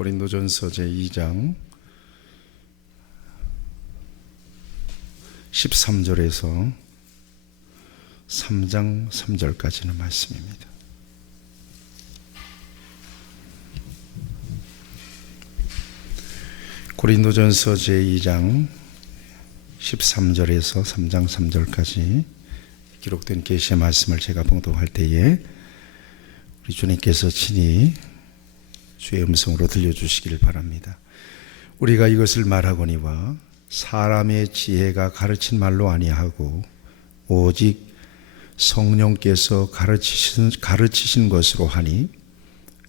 고린도전서 제2장 13절에서 3장 3절까지는 말씀입니다. 고린도전서 제2장 13절에서 3장 3절까지 기록된 계시의 말씀을 제가 봉독할 때에 우리 주님께서 친히 주의 음성으로 들려주시기를 바랍니다. 우리가 이것을 말하거니와 사람의 지혜가 가르친 말로 아니하고 오직 성령께서 가르치신 것으로 하니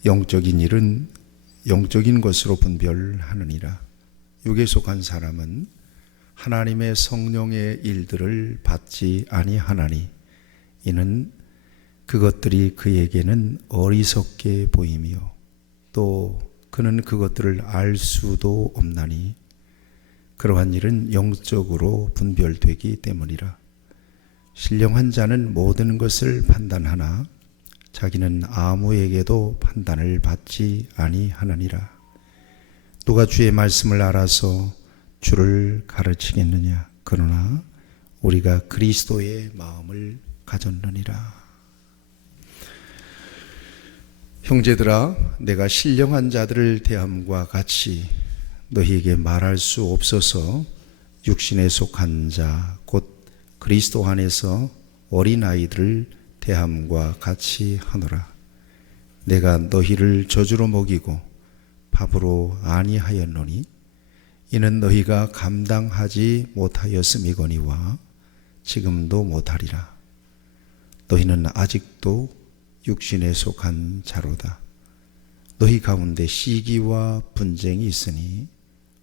영적인 일은 영적인 것으로 분별하느니라. 육에 속한 사람은 하나님의 성령의 일들을 받지 아니하나니 이는 그것들이 그에게는 어리석게 보이며 또 그는 그것들을 알 수도 없나니 그러한 일은 영적으로 분별되기 때문이라. 신령한 자는 모든 것을 판단하나 자기는 아무에게도 판단을 받지 아니하느니라. 누가 주의 말씀을 알아서 주를 가르치겠느냐? 그러나 우리가 그리스도의 마음을 가졌느니라. 형제들아, 내가 신령한 자들을 대함과 같이 너희에게 말할 수 없어서 육신에 속한 자 곧 그리스도 안에서 어린아이들을 대함과 같이 하노라. 내가 너희를 젖으로 먹이고 밥으로 아니하였노니 이는 너희가 감당하지 못하였음이거니와 지금도 못하리라. 너희는 아직도 육신에 속한 자로다. 너희 가운데 시기와 분쟁이 있으니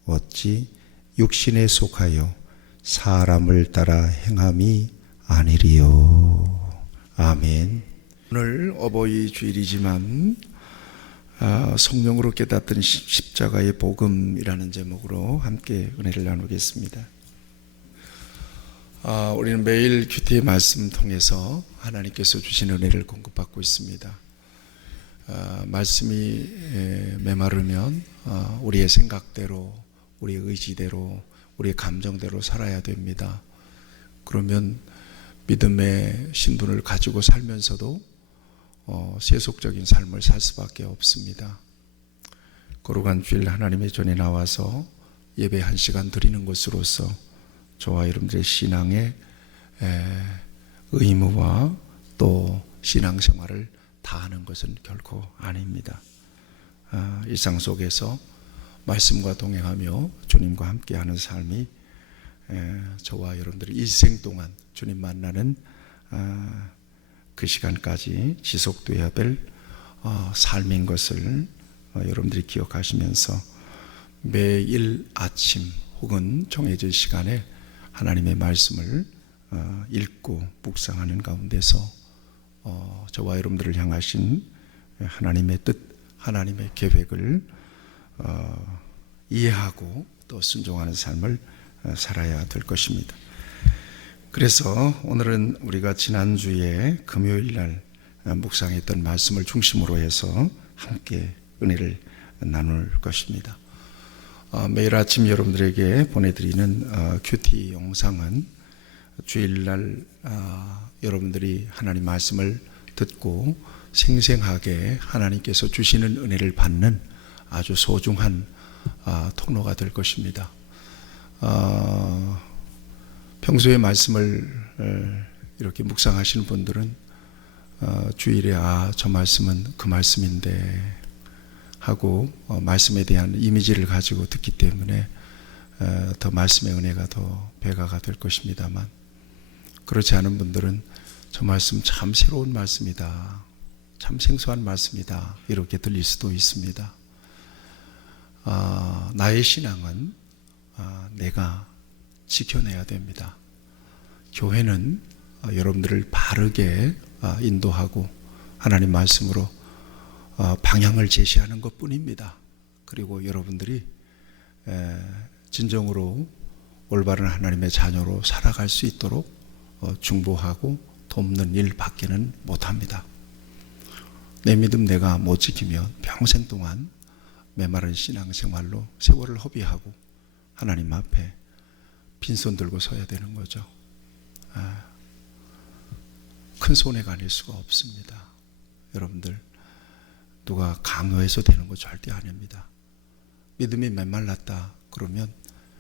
어찌 육신에 속하여 사람을 따라 행함이 아니리요. 아멘. 오늘 어버이 주일이지만 성령으로 깨닫던 십자가의 복음이라는 제목으로 함께 은혜를 나누겠습니다. 우리는 매일 큐티의 말씀 통해서 하나님께서 주신 은혜를 공급받고 있습니다. 말씀이 메마르면 우리의 생각대로, 우리의 의지대로, 우리의 감정대로 살아야 됩니다. 그러면 믿음의 신분을 가지고 살면서도 세속적인 삶을 살 수밖에 없습니다. 거룩한 주일 하나님의 전에 나와서 예배 1시간 드리는 것으로서 저와 여러분들의 신앙의 의무와 또 신앙생활을 다하는 것은 결코 아닙니다. 일상 속에서 말씀과 동행하며 주님과 함께하는 삶이 저와 여러분들의 일생 동안 주님 만나는 그 시간까지 지속되어야 될 삶인 것을 여러분들이 기억하시면서 매일 아침 혹은 정해진 시간에 하나님의 말씀을 읽고 묵상하는 가운데서 저와 여러분들을 향하신 하나님의 뜻, 하나님의 계획을 이해하고 또 순종하는 삶을 살아야 될 것입니다. 그래서 오늘은 우리가 지난주에 금요일 날 묵상했던 말씀을 중심으로 해서 함께 은혜를 나눌 것입니다. 매일 아침 여러분들에게 보내드리는 큐티 영상은 주일날 여러분들이 하나님 말씀을 듣고 생생하게 하나님께서 주시는 은혜를 받는 아주 소중한 통로가 될 것입니다. 평소에 말씀을 이렇게 묵상하시는 분들은 주일에 저 말씀은 그 말씀인데 하고 말씀에 대한 이미지를 가지고 듣기 때문에 더 말씀의 은혜가 더 배가가 될 것입니다만, 그렇지 않은 분들은 저 말씀 참 새로운 말씀이다, 참 생소한 말씀이다 이렇게 들릴 수도 있습니다. 나의 신앙은 내가 지켜내야 됩니다. 교회는 여러분들을 바르게 인도하고 하나님 말씀으로 방향을 제시하는 것뿐입니다. 그리고 여러분들이 진정으로 올바른 하나님의 자녀로 살아갈 수 있도록 중보하고 돕는 일 밖에는 못합니다. 내 믿음 내가 못 지키면 평생 동안 메마른 신앙생활로 세월을 허비하고 하나님 앞에 빈손 들고 서야 되는 거죠. 큰 손해가 아닐 수가 없습니다. 여러분들, 누가 강요해서 되는 거 절대 아닙니다. 믿음이 메말랐다 그러면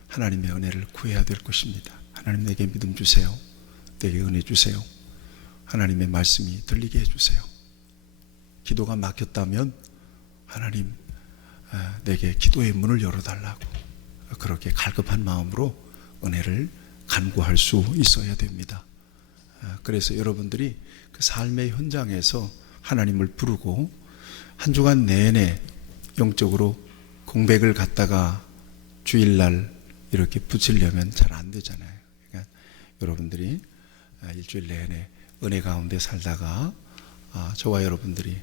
하나님의 은혜를 구해야 될 것입니다. 하나님, 내게 믿음 주세요. 내게 은혜 주세요. 하나님의 말씀이 들리게 해주세요. 기도가 막혔다면 하나님, 내게 기도의 문을 열어달라고, 그렇게 갈급한 마음으로 은혜를 간구할 수 있어야 됩니다. 그래서 여러분들이 그 삶의 현장에서 하나님을 부르고 한 주간 내내 영적으로 공백을 갖다가 주일날 이렇게 붙이려면 잘 안 되잖아요. 그러니까 여러분들이 일주일 내내 은혜 가운데 살다가 저와 여러분들이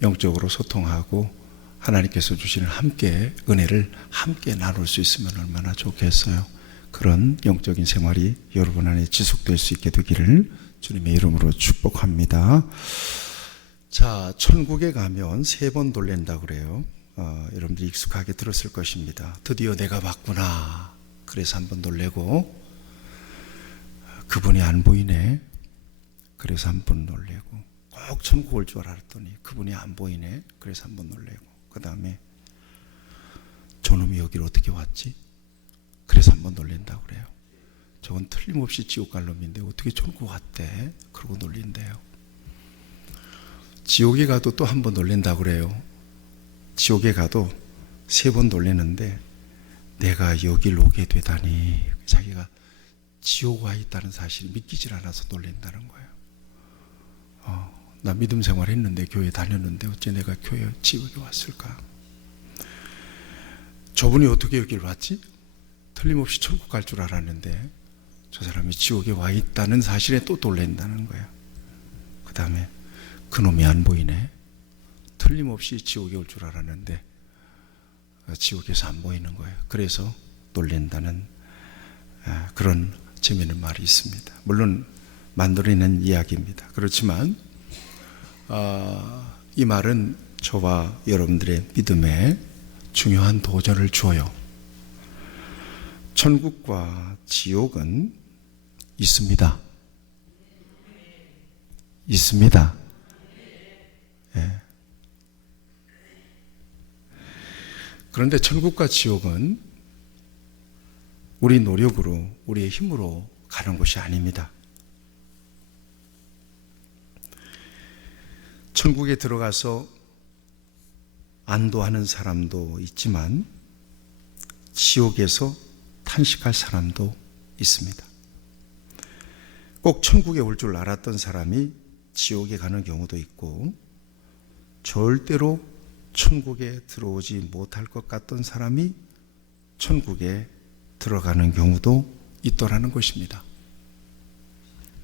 영적으로 소통하고 하나님께서 주시는 함께 은혜를 함께 나눌 수 있으면 얼마나 좋겠어요. 그런 영적인 생활이 여러분 안에 지속될 수 있게 되기를 주님의 이름으로 축복합니다. 자, 천국에 가면 3번 돌린다고 그래요. 여러분들이 익숙하게 들었을 것입니다. 드디어 내가 왔구나. 그래서 한 번 놀래고, 그분이 안 보이네. 그래서 한 번 놀래고, 꼭 천국 올 줄 알았더니 그분이 안 보이네. 그래서 한 번 놀래고, 그 다음에 저놈이 여기를 어떻게 왔지? 그래서 한 번 놀린다고 그래요. 저건 틀림없이 지옥 갈 놈인데 어떻게 천국 왔대? 그러고 놀린대요. 지옥에 가도 또 한 번 놀린다고 그래요. 지옥에 가도 3번 놀리는데 내가 여길 오게 되다니, 자기가 지옥 와 있다는 사실이 믿기질 않아서 놀린다는 거예요. 나 믿음 생활 했는데, 교회 다녔는데 어째 내가 지옥에 왔을까? 저분이 어떻게 여길 왔지? 틀림없이 천국 갈 줄 알았는데 저 사람이 지옥에 와 있다는 사실에 또 놀란다는 거예요. 그 다음에 그놈이 안 보이네. 틀림없이 지옥에 올 줄 알았는데 지옥에서 안 보이는 거예요. 그래서 놀란다는 그런 재미있는 말이 있습니다. 물론 만들어낸 이야기입니다. 그렇지만 이 말은 저와 여러분들의 믿음에 중요한 도전을 주어요. 천국과 지옥은 있습니다. 있습니다. 예. 그런데 천국과 지옥은 우리 노력으로, 우리의 힘으로 가는 곳이 아닙니다. 천국에 들어가서 안도하는 사람도 있지만 지옥에서 탄식할 사람도 있습니다. 꼭 천국에 올 줄 알았던 사람이 지옥에 가는 경우도 있고, 절대로 천국에 들어오지 못할 것 같던 사람이 천국에 들어가는 경우도 있더라는 것입니다.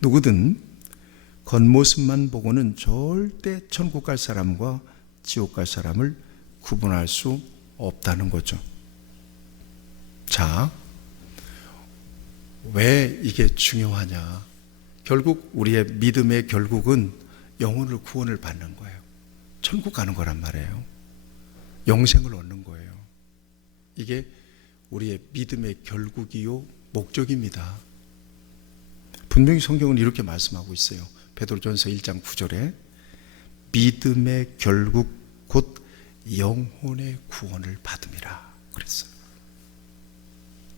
누구든 겉모습만 보고는 절대 천국 갈 사람과 지옥 갈 사람을 구분할 수 없다는 거죠. 자, 왜 이게 중요하냐? 결국 우리의 믿음의 결국은 영혼을 구원을 받는 거예요. 천국 가는 거란 말이에요. 영생을 얻는 거예요. 이게 우리의 믿음의 결국이요 목적입니다. 분명히 성경은 이렇게 말씀하고 있어요. 베드로전서 1장 9절에 믿음의 결국 곧 영혼의 구원을 받음이라 그랬어요.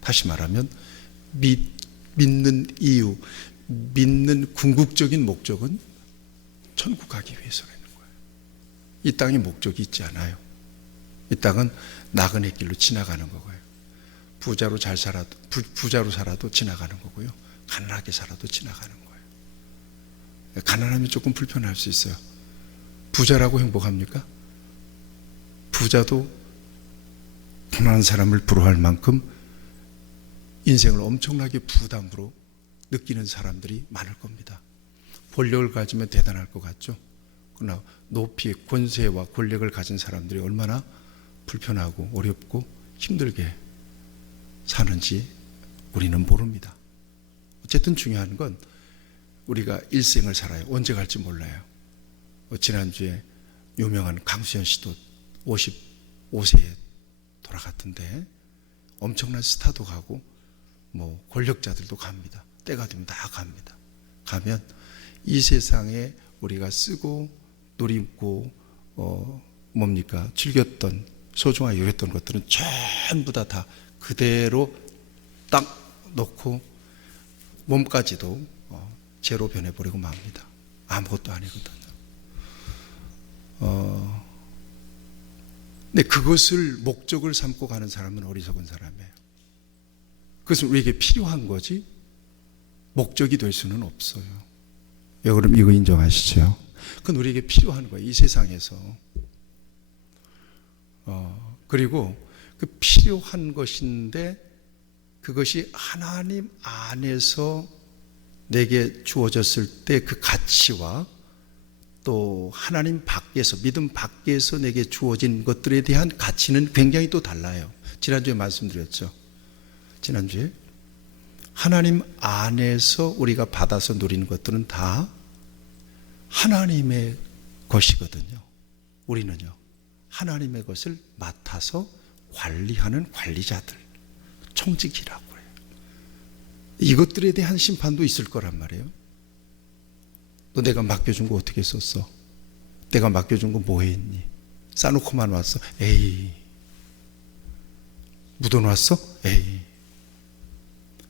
다시 말하면 믿는 이유, 믿는 궁극적인 목적은 천국 가기 위해서라는 거예요. 이 땅에 목적이 있지 않아요. 이 땅은 나그네 길로 지나가는 거고요. 부자로 살아도 지나가는 거고요. 가난하게 살아도 지나가는 거예요. 가난하면 조금 불편할 수 있어요. 부자라고 행복합니까? 부자도 가난한 사람을 부러워할 만큼 인생을 엄청나게 부담으로 느끼는 사람들이 많을 겁니다. 권력을 가지면 대단할 것 같죠? 그러나 높이 권세와 권력을 가진 사람들이 얼마나 불편하고 어렵고 힘들게 사는지 우리는 모릅니다. 어쨌든 중요한 건 우리가 일생을 살아요. 언제 갈지 몰라요. 지난주에 유명한 강수현 씨도 55세에 돌아갔던데 엄청난 스타도 가고 뭐 권력자들도 갑니다. 때가 되면 다 갑니다. 가면 이 세상에 우리가 쓰고 누리고 뭡니까? 즐겼던 소중하게 여겼던 것들은 전부 다 그대로 딱 놓고 몸까지도 재로 변해버리고 맙니다. 아무것도 아니거든요. 근데 그것을 목적을 삼고 가는 사람은 어리석은 사람이에요. 그것은 우리에게 필요한 거지 목적이 될 수는 없어요. 여러분 이거 인정하시죠? 그건 우리에게 필요한 거예요. 이 세상에서. 그리고 그 필요한 것인데 그것이 하나님 안에서 내게 주어졌을 때 그 가치와 또 하나님 밖에서 믿음 밖에서 내게 주어진 것들에 대한 가치는 굉장히 또 달라요. 지난주에 말씀드렸죠. 지난주에 하나님 안에서 우리가 받아서 누리는 것들은 다 하나님의 것이거든요. 우리는요 하나님의 것을 맡아서 관리하는 관리자들, 청직이라고 해요. 이것들에 대한 심판도 있을 거란 말이에요. 너 내가 맡겨준 거 어떻게 썼어? 내가 맡겨준 거 뭐 했니? 싸놓고만 왔어? 에이. 묻어놨어? 에이.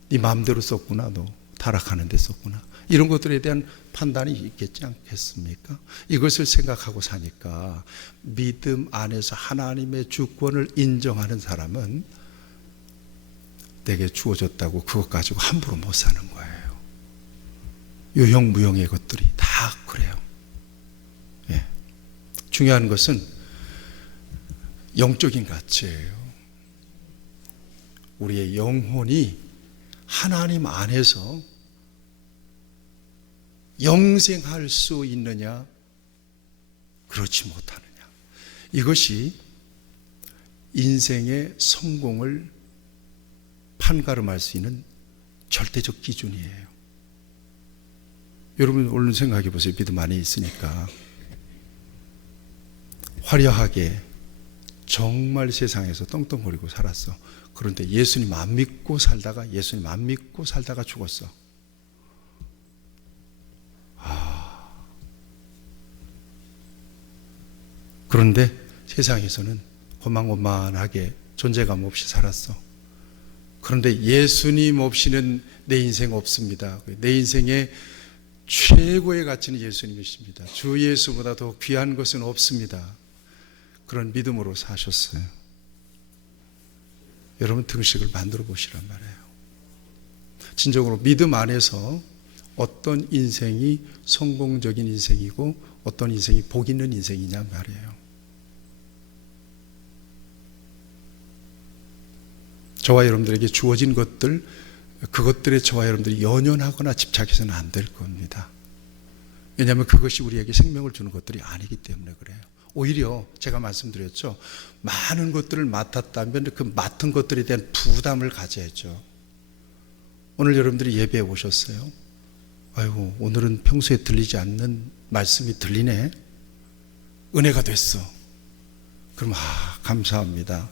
네 마음대로 썼구나. 너 타락하는 데 썼구나. 이런 것들에 대한 판단이 있겠지 않겠습니까? 이것을 생각하고 사니까 믿음 안에서 하나님의 주권을 인정하는 사람은 내게 주어졌다고 그것 가지고 함부로 못 사는 거예요. 유형무형의 것들이 다 그래요. 예. 중요한 것은 영적인 가치예요. 우리의 영혼이 하나님 안에서 영생할 수 있느냐, 그렇지 못하느냐. 이것이 인생의 성공을 판가름할 수 있는 절대적 기준이에요. 여러분 오늘 생각해 보세요. 믿음 안에 있으니까 화려하게 정말 세상에서 떵떵거리고 살았어. 그런데 예수님 안 믿고 살다가 죽었어. 그런데 세상에서는 고만고만하게 존재감 없이 살았어. 그런데 예수님 없이는 내 인생 없습니다. 내 인생의 최고의 가치는 예수님이십니다. 주 예수보다 더 귀한 것은 없습니다. 그런 믿음으로 사셨어요. 여러분 등식을 만들어 보시란 말이에요. 진정으로 믿음 안에서 어떤 인생이 성공적인 인생이고 어떤 인생이 복 있는 인생이냐 말이에요. 저와 여러분들에게 주어진 것들, 그것들에 저와 여러분들이 연연하거나 집착해서는 안 될 겁니다. 왜냐하면 그것이 우리에게 생명을 주는 것들이 아니기 때문에 그래요. 오히려 제가 말씀드렸죠. 많은 것들을 맡았다면 그 맡은 것들에 대한 부담을 가져야죠. 오늘 여러분들이 예배에 오셨어요. 아이고, 오늘은 평소에 들리지 않는 말씀이 들리네. 은혜가 됐어. 그럼 감사합니다.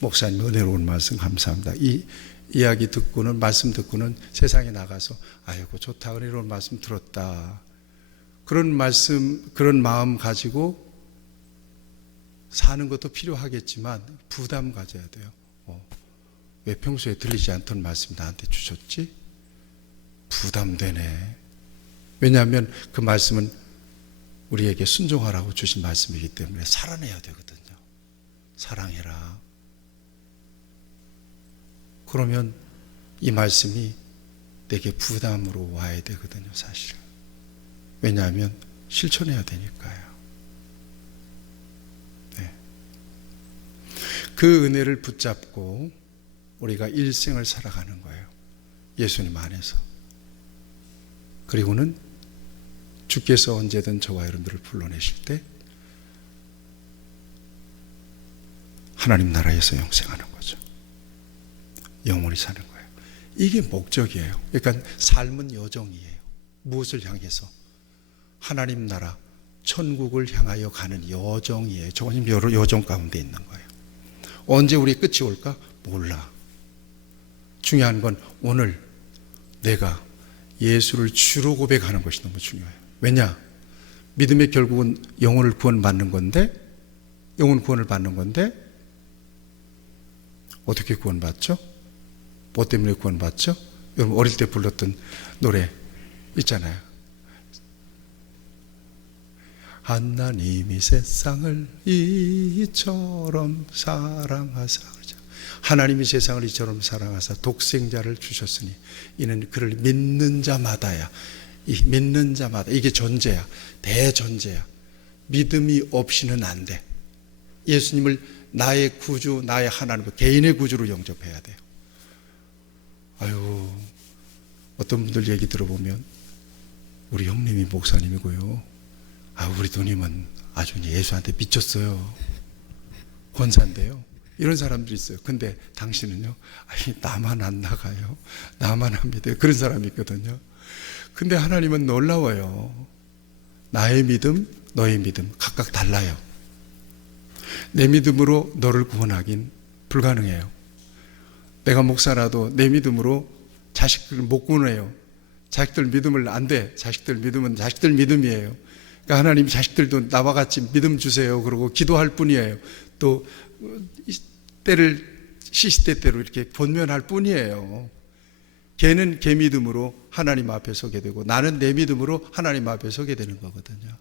목사님 은혜로운 말씀 감사합니다. 이 이야기 듣고는, 말씀 듣고는 세상에 나가서 아이고 좋다, 은혜로운 말씀 들었다, 그런 말씀, 그런 마음 가지고 사는 것도 필요하겠지만 부담 가져야 돼요. 왜 평소에 들리지 않던 말씀 나한테 주셨지? 부담되네. 왜냐하면 그 말씀은 우리에게 순종하라고 주신 말씀이기 때문에 살아내야 되거든요. 사랑해라. 그러면 이 말씀이 내게 부담으로 와야 되거든요, 사실은. 왜냐하면 실천해야 되니까요. 네. 그 은혜를 붙잡고 우리가 일생을 살아가는 거예요. 예수님 안에서. 그리고는 주께서 언제든 저와 여러분들을 불러내실 때 하나님 나라에서 영생하는 거죠. 영원히 사는 거예요. 이게 목적이에요. 그러니까 삶은 여정이에요. 무엇을 향해서? 하나님 나라, 천국을 향하여 가는 여정이에요. 저는 여러 여정 가운데 있는 거예요. 언제 우리 끝이 올까? 몰라. 중요한 건 오늘 내가 예수를 주로 고백하는 것이 너무 중요해요. 왜냐? 믿음의 결국은 영혼을 구원받는 건데, 영혼 구원을 받는 건데, 어떻게 구원받죠? 뭐 때문에 구원받죠? 여러분 어릴 때 불렀던 노래 있잖아요. 하나님이 세상을 이처럼 사랑하사, 그렇죠? 하나님이 세상을 이처럼 사랑하사 독생자를 주셨으니 이는 그를 믿는 자마다야. 이 믿는 자마다, 이게 전제야. 대전제야. 믿음이 없이는 안 돼. 예수님을 나의 구주, 나의 하나님, 개인의 구주로 영접해야 돼요. 아유, 어떤 분들 얘기 들어보면 우리 형님이 목사님이고요, 우리 누님은 아주 예수한테 미쳤어요, 권사인데요, 이런 사람들이 있어요. 근데 당신은요? 나만 안 나가요, 나만 합니다, 그런 사람이 있거든요. 근데 하나님은 놀라워요. 나의 믿음, 너의 믿음 각각 달라요. 내 믿음으로 너를 구원하긴 불가능해요. 내가 목사라도 내 믿음으로 자식들을 못 구원해요. 자식들 믿음을 안 돼. 자식들 믿음은 자식들 믿음이에요. 그러니까 하나님 자식들도 나와 같이 믿음 주세요 그러고 기도할 뿐이에요. 또 때를 시시때때로 이렇게 권면할 뿐이에요. 걔는 걔 믿음으로 하나님 앞에 서게 되고 나는 내 믿음으로 하나님 앞에 서게 되는 거거든요.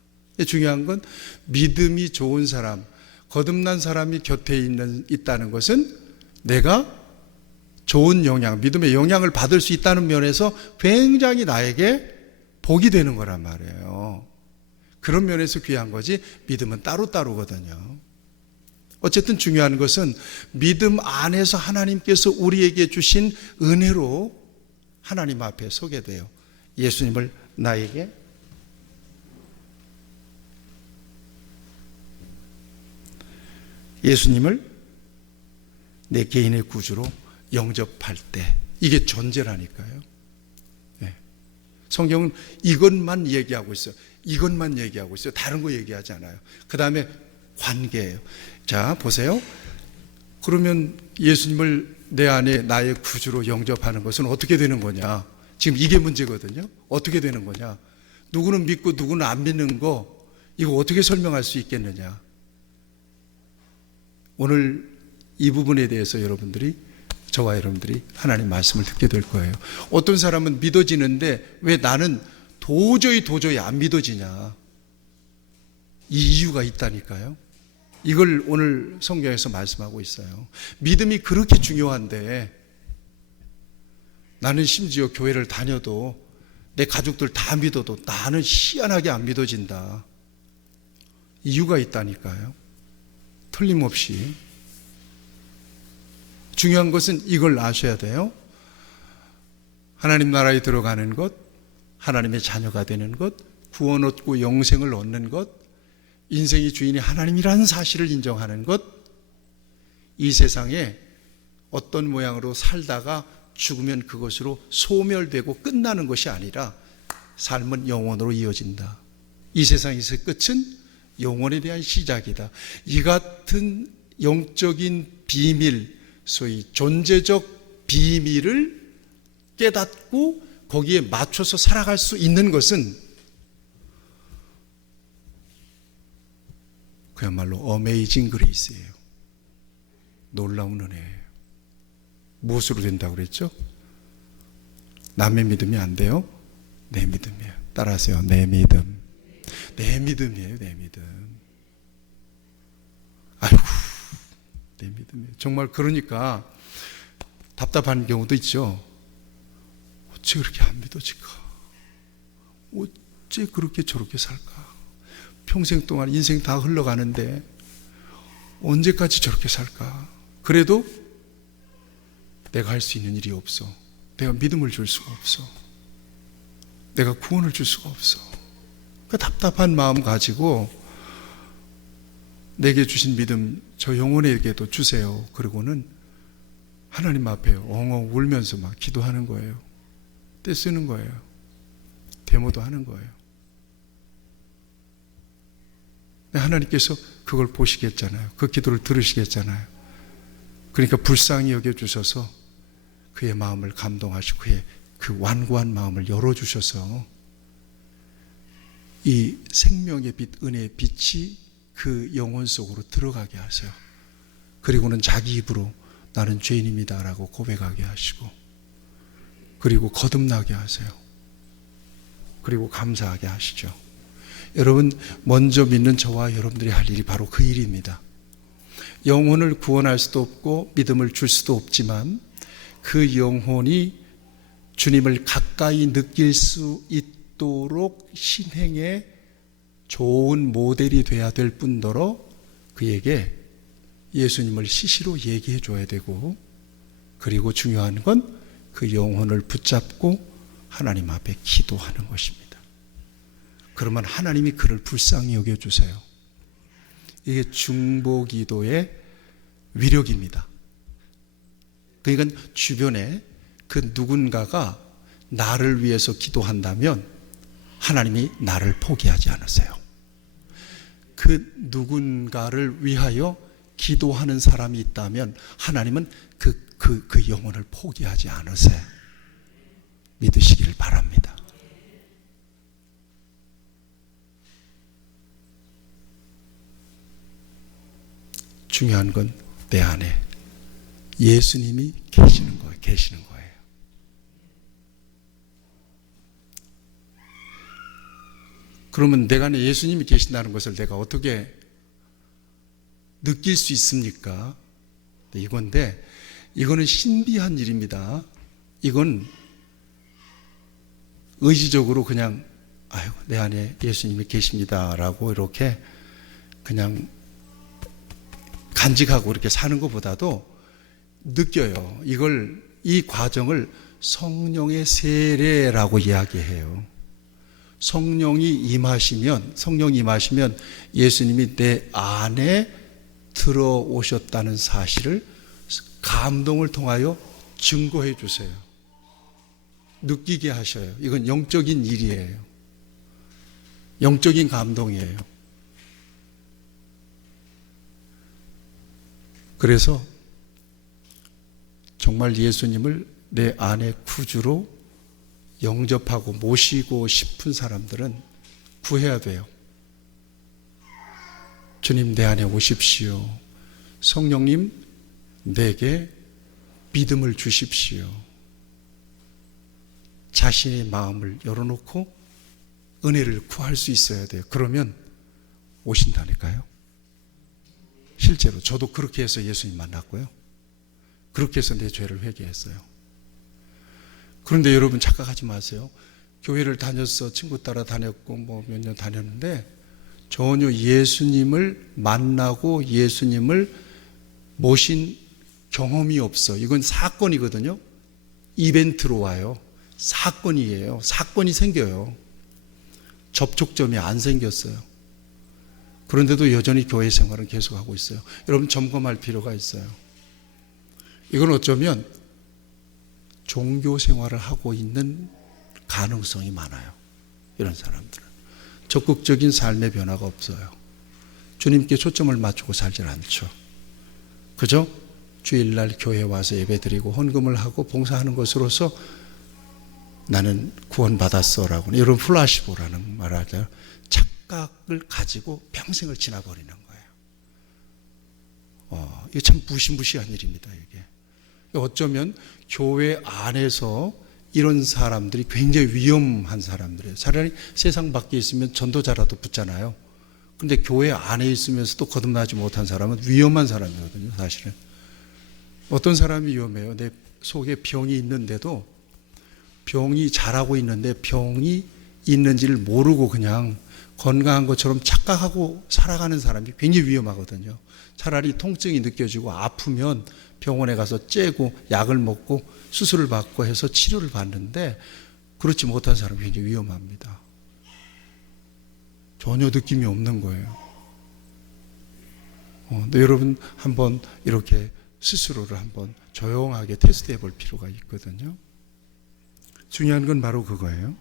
중요한 건 믿음이 좋은 사람, 거듭난 사람이 곁에 있다는 것은 내가 좋은 영향, 믿음의 영향을 받을 수 있다는 면에서 굉장히 나에게 복이 되는 거란 말이에요. 그런 면에서 귀한 거지, 믿음은 따로따로거든요. 어쨌든 중요한 것은 믿음 안에서 하나님께서 우리에게 주신 은혜로 하나님 앞에 서게 돼요. 예수님을 나에게 예수님을 내 개인의 구주로 영접할 때, 이게 전제라니까요. 네. 성경은 이것만 얘기하고 있어요. 이것만 얘기하고 있어요. 다른 거 얘기하지 않아요. 그 다음에 관계예요. 자, 보세요. 그러면 예수님을 내 안에 나의 구주로 영접하는 것은 어떻게 되는 거냐? 지금 이게 문제거든요. 어떻게 되는 거냐? 누구는 믿고 누구는 안 믿는 거, 이거 어떻게 설명할 수 있겠느냐? 오늘 이 부분에 대해서 저와 여러분들이 하나님 말씀을 듣게 될 거예요. 어떤 사람은 믿어지는데 왜 나는 도저히 안 믿어지냐? 이 이유가 있다니까요. 이걸 오늘 성경에서 말씀하고 있어요. 믿음이 그렇게 중요한데 나는 심지어 교회를 다녀도 내 가족들 다 믿어도 나는 희한하게 안 믿어진다. 이유가 있다니까요. 틀림없이. 중요한 것은 이걸 아셔야 돼요. 하나님 나라에 들어가는 것, 하나님의 자녀가 되는 것, 구원 얻고 영생을 얻는 것, 인생의 주인이 하나님이라는 사실을 인정하는 것, 이 세상에 어떤 모양으로 살다가 죽으면 그것으로 소멸되고 끝나는 것이 아니라 삶은 영원으로 이어진다. 이 세상에서의 끝은 영원에 대한 시작이다. 이 같은 영적인 비밀, 소위 존재적 비밀을 깨닫고 거기에 맞춰서 살아갈 수 있는 것은 그야말로 어메이징 그레이스예요. 놀라운 은혜예요. 무엇으로 된다고 그랬죠? 남의 믿음이 안 돼요? 내 믿음이에요. 따라하세요. 내 믿음. 내 믿음이에요. 내 믿음. 아이고, 내 믿음이에요. 정말 그러니까 답답한 경우도 있죠. 어째 그렇게 안 믿어질까? 어째 그렇게 저렇게 살까? 평생 동안 인생 다 흘러가는데 언제까지 저렇게 살까? 그래도 내가 할 수 있는 일이 없어. 내가 믿음을 줄 수가 없어. 내가 구원을 줄 수가 없어. 그 답답한 마음 가지고 내게 주신 믿음 저 영혼에게도 주세요. 그리고는 하나님 앞에 엉엉 울면서 막 기도하는 거예요. 떼쓰는 거예요. 데모도 하는 거예요. 하나님께서 그걸 보시겠잖아요. 그 기도를 들으시겠잖아요. 그러니까 불쌍히 여겨주셔서 그의 마음을 감동하시고 그의 그 완고한 마음을 열어주셔서 이 생명의 빛, 은혜의 빛이 그 영혼 속으로 들어가게 하세요. 그리고는 자기 입으로 나는 죄인입니다 라고 고백하게 하시고, 그리고 거듭나게 하세요. 그리고 감사하게 하시죠. 여러분, 먼저 믿는 저와 여러분들이 할 일이 바로 그 일입니다. 영혼을 구원할 수도 없고 믿음을 줄 수도 없지만 그 영혼이 주님을 가까이 느낄 수 있도록 신행의 좋은 모델이 돼야 될 뿐더러 그에게 예수님을 시시로 얘기해 줘야 되고, 그리고 중요한 건 그 영혼을 붙잡고 하나님 앞에 기도하는 것입니다. 그러면 하나님이 그를 불쌍히 여겨주세요. 이게 중보기도의 위력입니다. 그러니까 주변에 그 누군가가 나를 위해서 기도한다면 하나님이 나를 포기하지 않으세요. 그 누군가를 위하여 기도하는 사람이 있다면 하나님은 그 영혼을 포기하지 않으세요. 믿으시길 바랍니다. 중요한 건 내 안에 예수님이 계시는 거예요. 그러면 내가 안에 예수님이 계신다는 것을 내가 어떻게 느낄 수 있습니까? 이거는 신비한 일입니다. 이건 의지적으로 그냥 내 안에 예수님이 계십니다라고 이렇게 그냥 간직하고 이렇게 사는 것보다도 느껴요. 이 과정을 성령의 세례라고 이야기해요. 성령이 임하시면 예수님이 내 안에 들어오셨다는 사실을 감동을 통하여 증거해 주세요. 느끼게 하셔요. 이건 영적인 일이에요. 영적인 감동이에요. 그래서 정말 예수님을 내 안에 구주로 영접하고 모시고 싶은 사람들은 구해야 돼요. 주님, 내 안에 오십시오. 성령님, 내게 믿음을 주십시오. 자신의 마음을 열어놓고 은혜를 구할 수 있어야 돼요. 그러면 오신다니까요. 실제로 저도 그렇게 해서 예수님 만났고요. 그렇게 해서 내 죄를 회개했어요. 그런데 여러분 착각하지 마세요. 교회를 다녔어. 친구 따라 다녔고 몇 년 다녔는데 전혀 예수님을 만나고 예수님을 모신 경험이 없어. 이건 사건이거든요. 이벤트로 와요. 사건이에요. 사건이 생겨요. 접촉점이 안 생겼어요. 그런데도 여전히 교회 생활은 계속하고 있어요. 여러분 점검할 필요가 있어요. 이건 어쩌면 종교 생활을 하고 있는 가능성이 많아요. 이런 사람들은 적극적인 삶의 변화가 없어요. 주님께 초점을 맞추고 살질 않죠. 그저 주일날 교회 와서 예배드리고 헌금을 하고 봉사하는 것으로서 나는 구원받았어라고, 여러분 플라시보라는 말을 하잖아요. 착각을 가지고 평생을 지나버리는 거예요. 이게 참 무시무시한 일입니다. 이게 어쩌면 교회 안에서 이런 사람들이 굉장히 위험한 사람들이에요. 차라리 세상 밖에 있으면 전도자라도 붙잖아요. 근데 교회 안에 있으면서도 거듭나지 못한 사람은 위험한 사람이거든요. 사실은 어떤 사람이 위험해요. 내 속에 병이 있는데도, 병이 자라고 있는데 병이 있는지를 모르고 그냥 건강한 것처럼 착각하고 살아가는 사람이 굉장히 위험하거든요. 차라리 통증이 느껴지고 아프면 병원에 가서 째고 약을 먹고 수술을 받고 해서 치료를 받는데, 그렇지 못한 사람이 굉장히 위험합니다. 전혀 느낌이 없는 거예요. 근데 여러분 한번 이렇게 스스로를 한번 조용하게 테스트해 볼 필요가 있거든요. 중요한 건 바로 그거예요.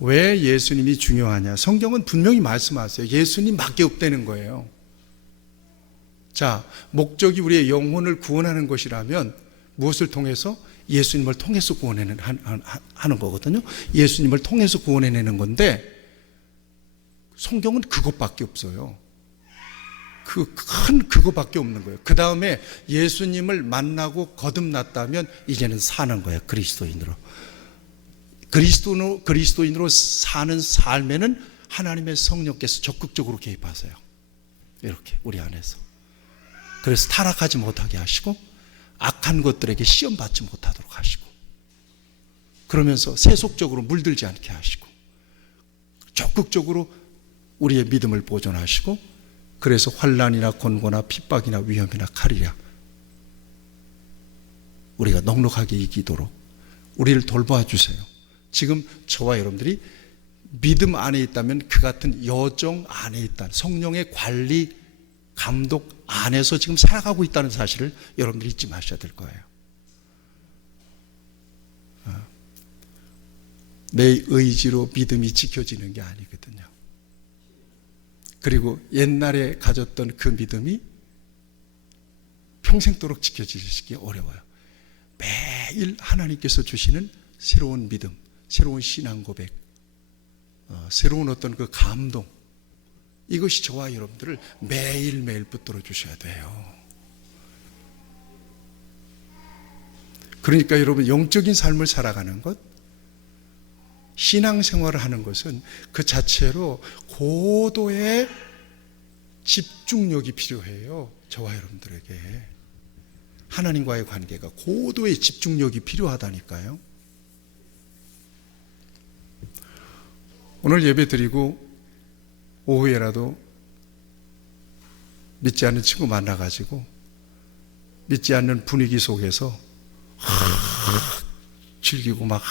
왜 예수님이 중요하냐? 성경은 분명히 말씀하세요. 예수님밖에 없다는 거예요. 자, 목적이 우리의 영혼을 구원하는 것이라면 무엇을 통해서? 예수님을 통해서 구원하는 거거든요. 예수님을 통해서 구원해내는 건데 성경은 그것밖에 없어요. 그거밖에 없는 거예요. 그 다음에 예수님을 만나고 거듭났다면 이제는 사는 거예요. 그리스도인으로. 그리스도인으로 사는 삶에는 하나님의 성령께서 적극적으로 개입하세요. 이렇게 우리 안에서. 그래서 타락하지 못하게 하시고 악한 것들에게 시험받지 못하도록 하시고 그러면서 세속적으로 물들지 않게 하시고 적극적으로 우리의 믿음을 보존하시고 그래서 환난이나 곤고나 핍박이나 위험이나 칼이라 우리가 넉넉하게 이기도록 우리를 돌보아 주세요. 지금 저와 여러분들이 믿음 안에 있다면 그 같은 여정 안에 있다. 성령의 관리, 감독 안에서 지금 살아가고 있다는 사실을 여러분들이 잊지 마셔야 될 거예요. 내 의지로 믿음이 지켜지는 게 아니거든요. 그리고 옛날에 가졌던 그 믿음이 평생도록 지켜지기 어려워요. 매일 하나님께서 주시는 새로운 믿음, 새로운 신앙 고백, 새로운 어떤 그 감동, 이것이 저와 여러분들을 매일매일 붙들어 주셔야 돼요. 그러니까 여러분, 영적인 삶을 살아가는 것, 신앙생활을 하는 것은 그 자체로 고도의 집중력이 필요해요. 저와 여러분들에게 하나님과의 관계가 고도의 집중력이 필요하다니까요. 오늘 예배 드리고 오후에라도 믿지 않는 친구 만나가지고 믿지 않는 분위기 속에서 즐기고 막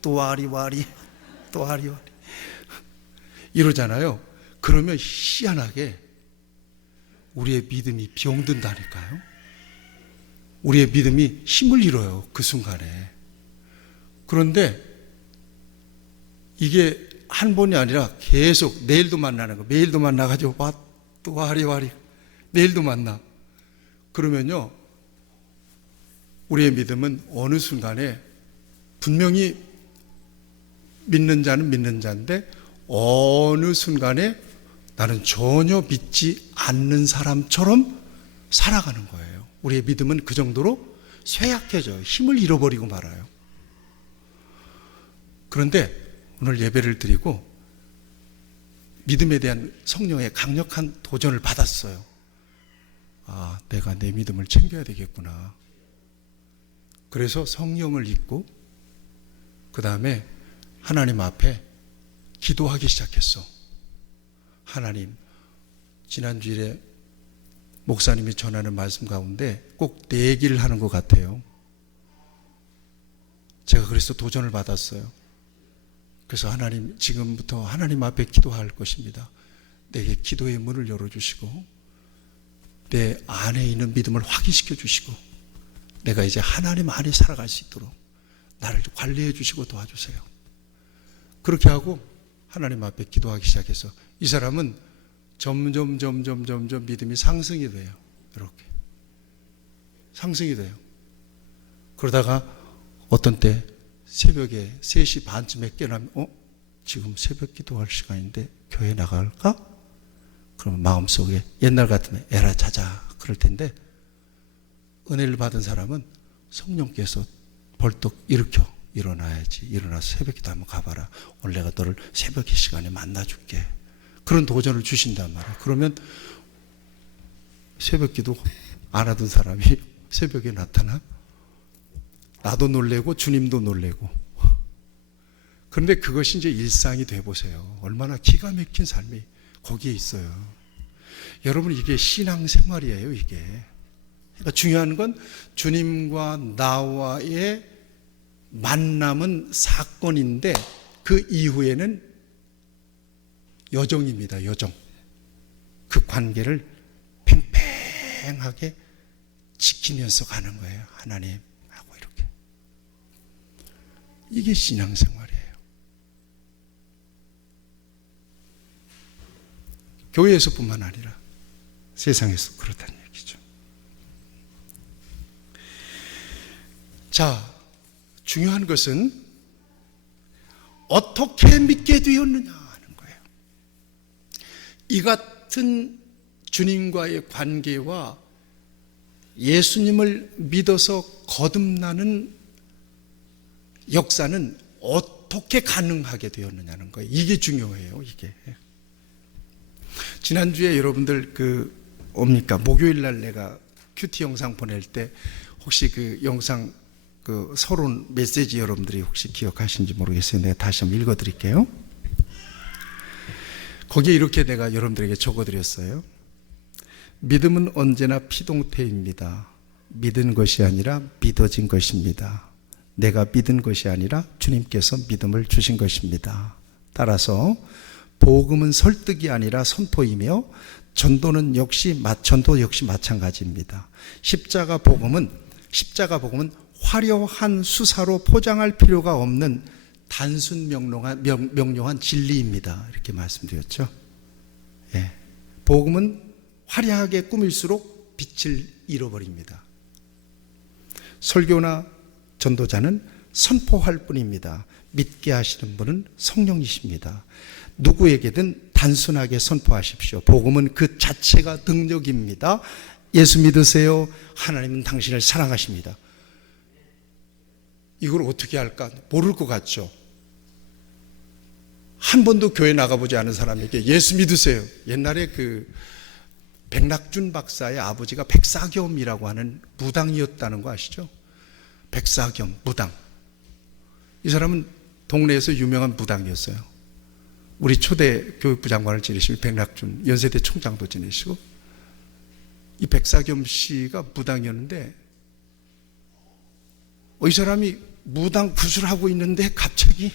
또 와리 이러잖아요. 그러면 희한하게 우리의 믿음이 병든다니까요. 우리의 믿음이 힘을 잃어요. 그 순간에. 그런데 이게 한 번이 아니라 계속 내일도 만나는 거. 매일도 만나가지고 또 와리 내일도 만나. 그러면요, 우리의 믿음은 어느 순간에 분명히 믿는 자는 믿는 자인데 어느 순간에 나는 전혀 믿지 않는 사람처럼 살아가는 거예요. 우리의 믿음은 그 정도로 쇠약해져요. 힘을 잃어버리고 말아요. 그런데 오늘 예배를 드리고 믿음에 대한 성령의 강력한 도전을 받았어요. 아, 내가 내 믿음을 챙겨야 되겠구나. 그래서 성령을 잊고 그 다음에 하나님 앞에 기도하기 시작했어. 하나님, 지난주일에 목사님이 전하는 말씀 가운데 꼭 내 얘기를 하는 것 같아요. 제가 그래서 도전을 받았어요. 그래서 하나님, 지금부터 하나님 앞에 기도할 것입니다. 내게 기도의 문을 열어주시고 내 안에 있는 믿음을 확인시켜 주시고 내가 이제 하나님 안에 살아갈 수 있도록 나를 관리해 주시고 도와주세요. 그렇게 하고 하나님 앞에 기도하기 시작해서 이 사람은 점점 믿음이 상승이 돼요. 이렇게 상승이 돼요. 그러다가 어떤 때 새벽에 3시 반쯤에 깨어나면 지금 새벽 기도할 시간인데 교회 나갈까? 그러면 마음속에 옛날 같으면 에라 자자 그럴 텐데 은혜를 받은 사람은 성령께서 벌떡 일어나야지. 일어나서 새벽 기도 한번 가봐라. 오늘 내가 너를 새벽 이 시간에 만나줄게. 그런 도전을 주신단 말이에요. 그러면 새벽 기도 안 하던 사람이 새벽에 나타나? 나도 놀래고 주님도 놀래고. 그런데 그것이 이제 일상이 돼보세요. 얼마나 기가 막힌 삶이 거기에 있어요. 여러분, 이게 신앙생활이에요. 이게. 그러니까 중요한 건 주님과 나와의 만남은 사건인데 그 이후에는 여정입니다. 여정. 그 관계를 팽팽하게 지키면서 가는 거예요. 하나님하고 이렇게. 이게 신앙생활이에요. 교회에서뿐만 아니라 세상에서 그렇다는 얘기죠. 자, 중요한 것은 어떻게 믿게 되었느냐 하는 거예요. 이 같은 주님과의 관계와 예수님을 믿어서 거듭나는 역사는 어떻게 가능하게 되었느냐는 거예요. 이게 중요해요. 이게 지난주에 여러분들 옵니까? 목요일 날 내가 큐티 영상 보낼 때 혹시 그 영상 서론 메시지 여러분들이 혹시 기억하시는지 모르겠어요. 내가 다시 한번 읽어드릴게요. 거기에 이렇게 내가 여러분들에게 적어드렸어요. 믿음은 언제나 피동태입니다. 믿은 것이 아니라 믿어진 것입니다. 내가 믿은 것이 아니라 주님께서 믿음을 주신 것입니다. 따라서 복음은 설득이 아니라 선포이며 전도 역시 마찬가지입니다. 십자가 복음은 화려한 수사로 포장할 필요가 없는 단순 명료한 진리입니다. 이렇게 말씀드렸죠. 예. 복음은 화려하게 꾸밀수록 빛을 잃어버립니다. 설교나 전도자는 선포할 뿐입니다. 믿게 하시는 분은 성령이십니다. 누구에게든 단순하게 선포하십시오. 복음은 그 자체가 능력입니다. 예수 믿으세요. 하나님은 당신을 사랑하십니다. 이걸 어떻게 할까? 모를 것 같죠? 한 번도 교회 나가보지 않은 사람에게 예수 믿으세요. 옛날에 백낙준 박사의 아버지가 백사겸이라고 하는 무당이었다는 거 아시죠? 백사겸, 무당. 이 사람은 동네에서 유명한 무당이었어요. 우리 초대 교육부 장관을 지내시고 백낙준 연세대 총장도 지내시고, 이 백사겸 씨가 무당이었는데 이 사람이 무당 구술하고 있는데 갑자기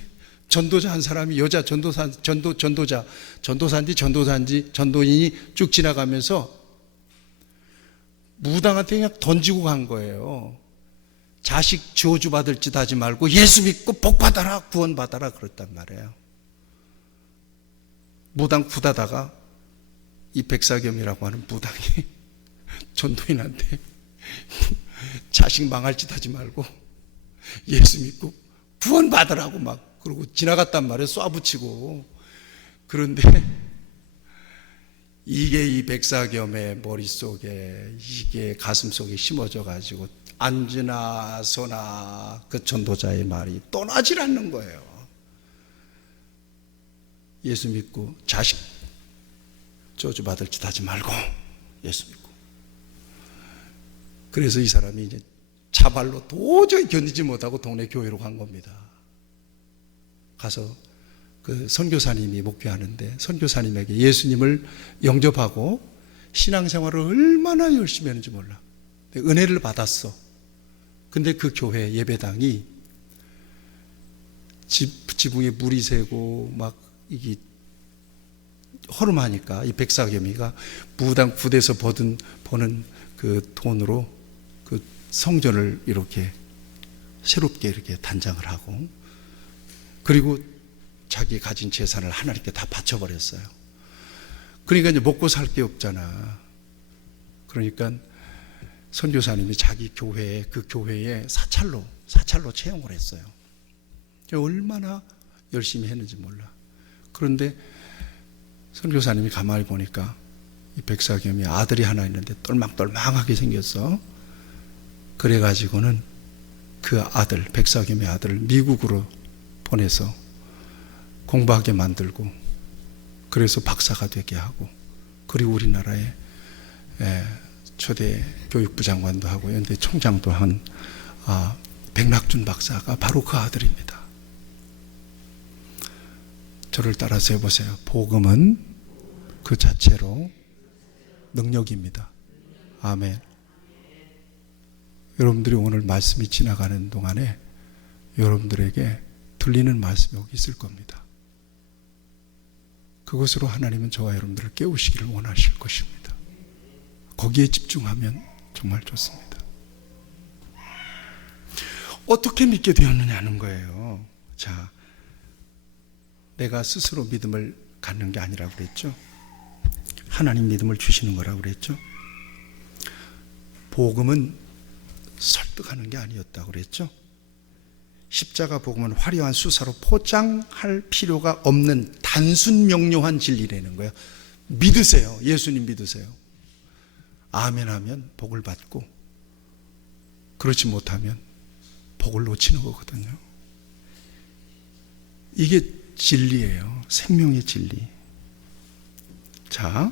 전도자 한 사람이, 여자 전도인이 쭉 지나가면서 무당한테 그냥 던지고 간 거예요. 자식 저주 받을 짓 하지 말고 예수 믿고 복 받아라, 구원 받아라 그랬단 말이에요. 무당 구다다가 이 백사겸이라고 하는 무당이 전도인한테 자식 망할 짓 하지 말고 예수 믿고 구원 받으라고 막 그러고 지나갔단 말이에요. 쏴붙이고. 그런데 이게 이 백사겸의 머릿속에, 이게 가슴속에 심어져 가지고 앉으나 서나 그 전도자의 말이 떠나질 않는 거예요. 예수 믿고 자식 저주받을 짓 하지 말고 예수 믿고. 그래서 이 사람이 이제 자발로 도저히 견디지 못하고 동네 교회로 간 겁니다. 가서 그 선교사님이 목회하는데 선교사님에게 예수님을 영접하고 신앙생활을 얼마나 열심히 했는지 몰라. 은혜를 받았어. 근데 그 교회 예배당이 지붕에 물이 새고 막 이게 허름하니까 이 백사겸이가 무당 부대에서 버는 그 돈으로 그 성전을 이렇게 새롭게 이렇게 단장을 하고, 그리고 자기 가진 재산을 하나님께 다 바쳐버렸어요. 그러니까 이제 먹고 살 게 없잖아. 그러니까 선교사님이 자기 교회에, 그 교회에 사찰로 채용을 했어요. 얼마나 열심히 했는지 몰라. 그런데 선교사님이 가만히 보니까 이 백사겸이 아들이 하나 있는데 똘망똘망하게 생겼어. 그래가지고는 그 아들, 백사겸의 아들을 미국으로 보내서 공부하게 만들고, 그래서 박사가 되게 하고, 그리고 우리나라에 초대 교육부 장관도 하고 연대 총장도 한 백낙준 박사가 바로 그 아들입니다. 저를 따라서 해보세요. 복음은 그 자체로 능력입니다. 아멘. 여러분들이 오늘 말씀이 지나가는 동안에 여러분들에게 들리는 말씀이 여기 있을 겁니다. 그것으로 하나님은 저와 여러분들을 깨우시기를 원하실 것입니다. 거기에 집중하면 정말 좋습니다. 어떻게 믿게 되었느냐는 거예요. 자, 내가 스스로 믿음을 갖는 게 아니라고 그랬죠. 하나님 믿음을 주시는 거라고 그랬죠. 복음은 설득하는 게 아니었다고 그랬죠. 십자가 복음은 화려한 수사로 포장할 필요가 없는 단순 명료한 진리라는 거예요. 믿으세요. 예수님 믿으세요. 아멘 하면 복을 받고, 그렇지 못하면 복을 놓치는 거거든요. 이게 진리예요. 생명의 진리. 자,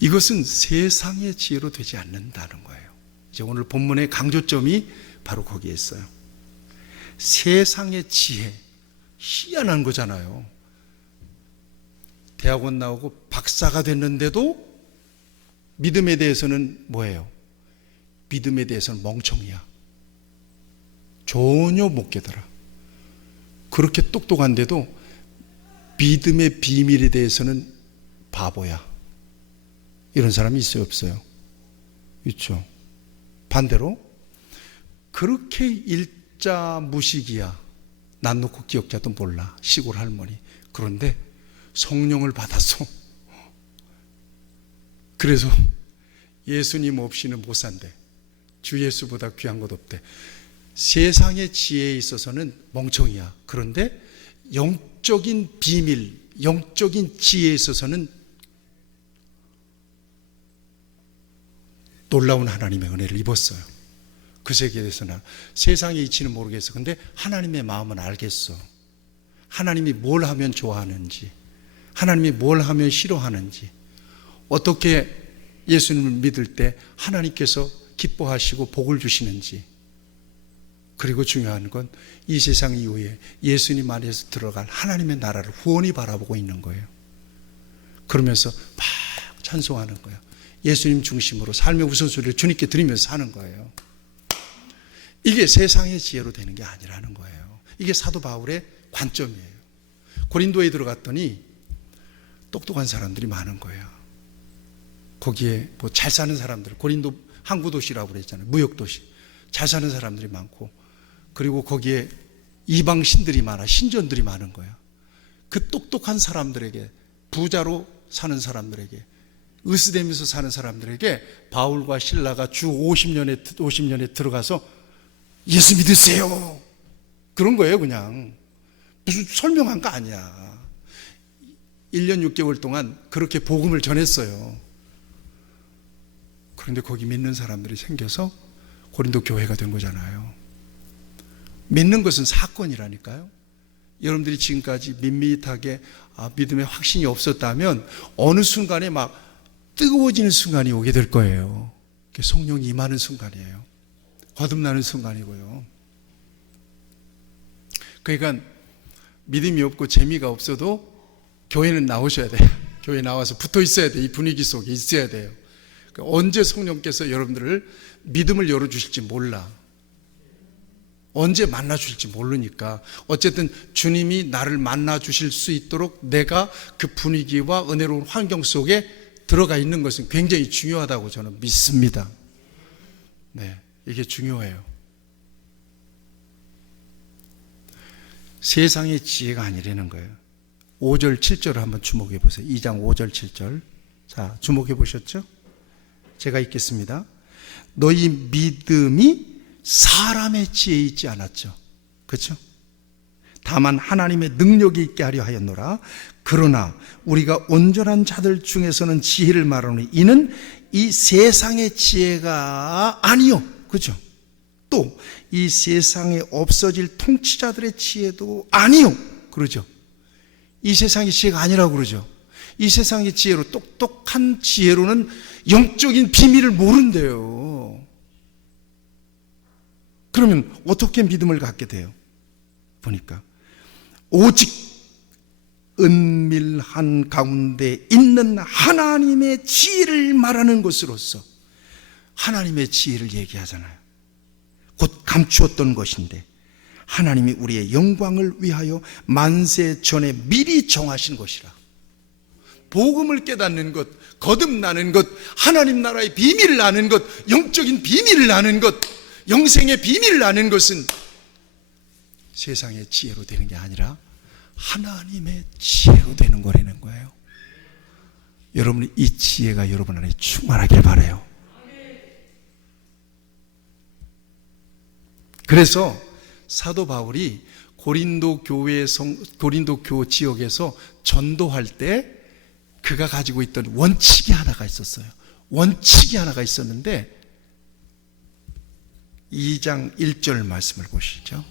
이것은 세상의 지혜로 되지 않는다는 거예요. 이제 오늘 본문의 강조점이 바로 거기에 있어요. 세상의 지혜, 희한한 거잖아요. 대학원 나오고 박사가 됐는데도 믿음에 대해서는 뭐예요? 믿음에 대해서는 멍청이야. 전혀 못 깨달아. 그렇게 똑똑한데도 믿음의 비밀에 대해서는 바보야. 이런 사람이 있어요, 없어요? 있죠. 반대로 그렇게 일자 무식이야. 난 놓고 기억자도 몰라. 시골 할머니. 그런데 성령을 받았어. 그래서 예수님 없이는 못 산대. 주 예수보다 귀한 것 없대. 세상의 지혜에 있어서는 멍청이야. 그런데 영적인 비밀, 영적인 지혜에 있어서는 놀라운 하나님의 은혜를 입었어요. 그 세계에 대해서는 세상의 이치는 모르겠어. 근데 하나님의 마음은 알겠어. 하나님이 뭘 하면 좋아하는지, 하나님이 뭘 하면 싫어하는지, 어떻게 예수님을 믿을 때 하나님께서 기뻐하시고 복을 주시는지, 그리고 중요한 건 이 세상 이후에 예수님 안에서 들어갈 하나님의 나라를 후원히 바라보고 있는 거예요. 그러면서 막 찬송하는 거예요. 예수님 중심으로 삶의 우선순위를 주님께 드리면서 사는 거예요. 이게 세상의 지혜로 되는 게 아니라는 거예요. 이게 사도 바울의 관점이에요. 고린도에 들어갔더니 똑똑한 사람들이 많은 거예요. 거기에 뭐 잘 사는 사람들, 고린도 항구 도시라고 그랬잖아요. 무역 도시. 잘 사는 사람들이 많고, 그리고 거기에 이방 신들이 많아, 신전들이 많은 거예요. 그 똑똑한 사람들에게, 부자로 사는 사람들에게, 으스대면서 사는 사람들에게 바울과 실라가 주 50년에 들어가서 예수 믿으세요. 그런 거예요, 그냥. 무슨 설명한 거 아니야. 1년 6개월 동안 그렇게 복음을 전했어요. 그런데 거기 믿는 사람들이 생겨서 고린도 교회가 된 거잖아요. 믿는 것은 사건이라니까요. 여러분들이 지금까지 밋밋하게 믿음에 확신이 없었다면 어느 순간에 막 뜨거워지는 순간이 오게 될 거예요. 성령이 임하는 순간이에요. 거듭나는 순간이고요. 그러니까 믿음이 없고 재미가 없어도 교회는 나오셔야 돼요. 교회 나와서 붙어 있어야 돼요. 이 분위기 속에 있어야 돼요. 그러니까 언제 성령께서 여러분들을 믿음을 열어주실지 몰라. 언제 만나 주실지 모르니까 어쨌든 주님이 나를 만나 주실 수 있도록 내가 그 분위기와 은혜로운 환경 속에 들어가 있는 것은 굉장히 중요하다고 저는 믿습니다. 네, 이게 중요해요. 세상의 지혜가 아니라는 거예요. 5절 7절을 한번 주목해 보세요. 2장 5절 7절. 자, 주목해 보셨죠? 제가 읽겠습니다. 너희 믿음이 사람의 지혜에 있지 않았죠. 그렇죠? 다만 하나님의 능력이 있게 하려 하였노라. 그러나 우리가 온전한 자들 중에서는 지혜를 말하노니 이는 이 세상의 지혜가 아니요. 그렇죠? 또 이 세상에 없어질 통치자들의 지혜도 아니요. 그러죠? 이 세상의 지혜가 아니라고 그러죠. 이 세상의 지혜로, 똑똑한 지혜로는 영적인 비밀을 모른대요. 그러면 어떻게 믿음을 갖게 돼요? 보니까 오직 은밀한 가운데 있는 하나님의 지혜를 말하는 것으로서 하나님의 지혜를 얘기하잖아요. 곧 감추었던 것인데 하나님이 우리의 영광을 위하여 만세 전에 미리 정하신 것이라. 복음을 깨닫는 것, 거듭나는 것, 하나님 나라의 비밀을 아는 것, 영적인 비밀을 아는 것, 영생의 비밀을 아는 것은 세상의 지혜로 되는 게 아니라 하나님의 지혜로 되는 거라는 거예요. 여러분, 이 지혜가 여러분 안에 충만하길 바라요. 그래서 사도 바울이 고린도 교 지역에서 전도할 때 그가 가지고 있던 원칙이 하나가 있었어요. 원칙이 하나가 있었는데 2장 1절 말씀을 보시죠.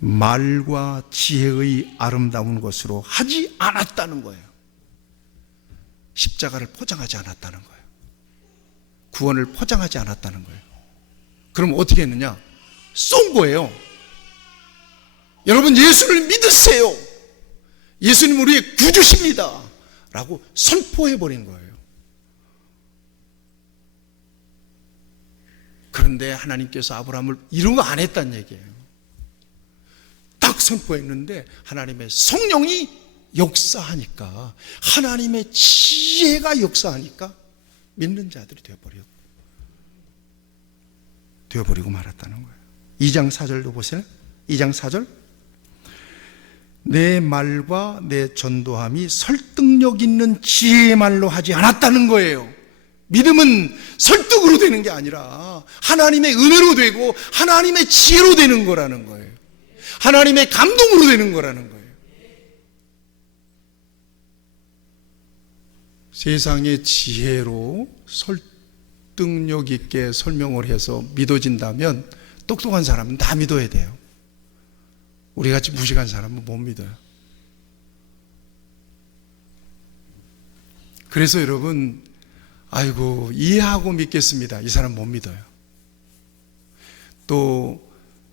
말과 지혜의 아름다운 것으로 하지 않았다는 거예요. 십자가를 포장하지 않았다는 거예요. 구원을 포장하지 않았다는 거예요. 그럼 어떻게 했느냐? 쏜 거예요. 여러분, 예수를 믿으세요. 예수님 우리의 구주십니다 라고 선포해버린 거예요. 그런데 하나님께서 아브라함을 이런 거 안 했다는 얘기예요. 딱 선포했는데 하나님의 성령이 역사하니까, 하나님의 지혜가 역사하니까 믿는 자들이 되어버리고 말았다는 거예요. 2장 4절도 보세요. 2장 4절. 내 말과 내 전도함이 설득력 있는 지혜의 말로 하지 않았다는 거예요. 믿음은 설득으로 되는 게 아니라 하나님의 은혜로 되고 하나님의 지혜로 되는 거라는 거예요. 하나님의 감동으로 되는 거라는 거예요. 세상의 지혜로 설득력 있게 설명을 해서 믿어진다면 똑똑한 사람은 다 믿어야 돼요. 우리같이 무식한 사람은 못 믿어요. 그래서 여러분, 아이고 이해하고 믿겠습니다, 이 사람 못 믿어요. 또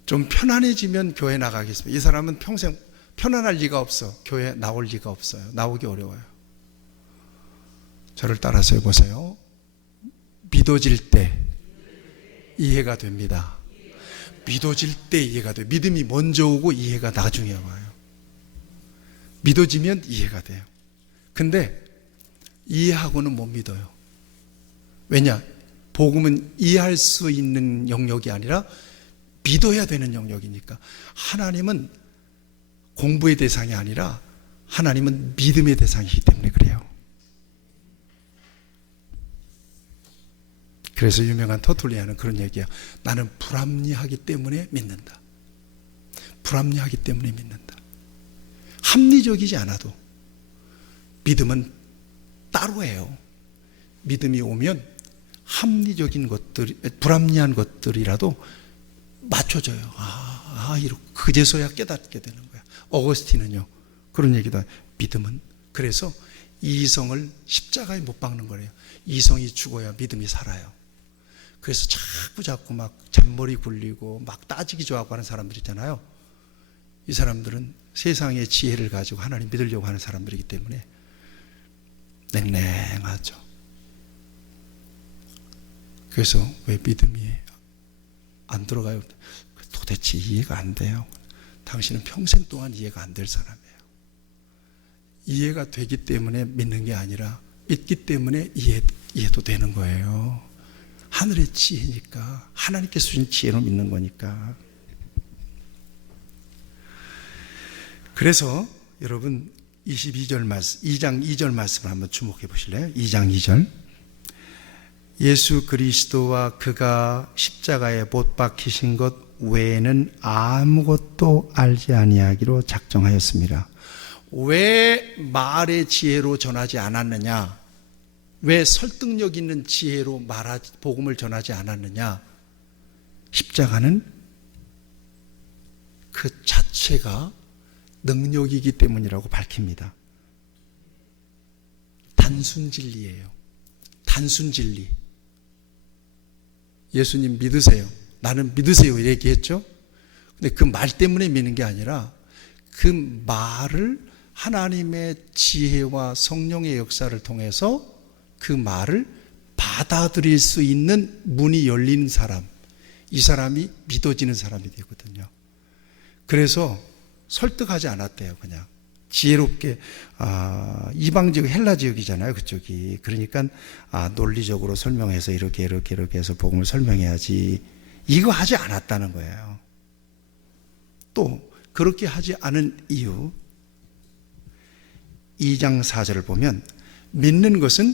좀 편안해지면 교회 나가겠습니다, 이 사람은 평생 편안할 리가 없어. 교회 나올 리가 없어요. 나오기 어려워요. 저를 따라서 해보세요. 믿어질 때 이해가 됩니다. 믿어질 때 이해가 돼요. 믿음이 먼저 오고 이해가 나중에 와요. 믿어지면 이해가 돼요. 근데 이해하고는 못 믿어요. 왜냐? 복음은 이해할 수 있는 영역이 아니라 믿어야 되는 영역이니까. 하나님은 공부의 대상이 아니라 하나님은 믿음의 대상이기 때문에 그래요. 그래서 유명한 터툴리아는 그런 얘기예요. 나는 불합리하기 때문에 믿는다. 불합리하기 때문에 믿는다. 합리적이지 않아도 믿음은 따로예요. 믿음이 오면 합리적인 것들, 불합리한 것들이라도 맞춰져요. 이렇게 그제서야 깨닫게 되는 거야. 어거스틴은요 그런 얘기도 해요. 믿음은 그래서 이성을 십자가에 못 박는 거래요. 이성이 죽어야 믿음이 살아요. 그래서 자꾸 막 잔머리 굴리고 막 따지기 좋아하고 하는 사람들 있잖아요. 이 사람들은 세상의 지혜를 가지고 하나님 믿으려고 하는 사람들이기 때문에 냉랭하죠. 그래서 왜 믿음이 안 들어가요? 도대체 이해가 안 돼요. 당신은 평생 동안 이해가 안 될 사람이에요. 이해가 되기 때문에 믿는 게 아니라 믿기 때문에 이해도 되는 거예요. 하늘의 지혜니까, 하나님께서 주신 지혜로 믿는 거니까. 그래서 여러분 22절 말씀, 2장 2절 말씀을 한번 주목해 보실래요? 2장 2절. 예수 그리스도와 그가 십자가에 못 박히신 것 외에는 아무것도 알지 아니하기로 작정하였습니다. 왜 말의 지혜로 전하지 않았느냐? 왜 설득력 있는 지혜로 복음을 전하지 않았느냐? 십자가는 그 자체가 능력이기 때문이라고 밝힙니다. 단순 진리예요. 단순 진리. 예수님 믿으세요, 나는 믿으세요 얘기했죠. 근데 그 말 때문에 믿는 게 아니라 그 말을 하나님의 지혜와 성령의 역사를 통해서 그 말을 받아들일 수 있는 문이 열린 사람, 이 사람이 믿어지는 사람이 되거든요. 그래서 설득하지 않았대요. 그냥 지혜롭게, 이방지역 헬라 지역이잖아요 그쪽이. 그러니까 논리적으로 설명해서 이렇게 해서 복음을 설명해야지 이거 하지 않았다는 거예요. 또 그렇게 하지 않은 이유, 2장 4절을 보면 믿는 것은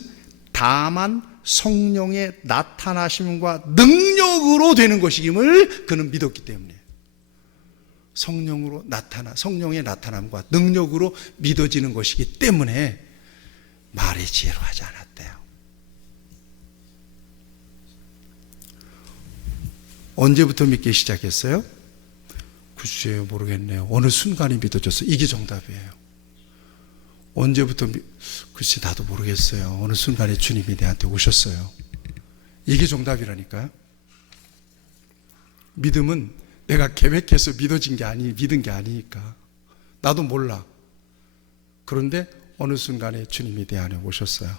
다만 성령의 나타나심과 능력으로 되는 것임을 그는 믿었기 때문에, 성령의 나타남과 능력으로 믿어지는 것이기 때문에 말의 지혜로 하지 않았대요. 언제부터 믿기 시작했어요? 글쎄요, 모르겠네요. 어느 순간이 믿어졌어요. 이게 정답이에요. 언제부터 글쎄 나도 모르겠어요. 어느 순간에 주님이 내한테 오셨어요. 이게 정답이라니까요. 믿음은 내가 계획해서 믿은 게 아니니까. 나도 몰라. 그런데 어느 순간에 주님이 내 안에 오셨어요.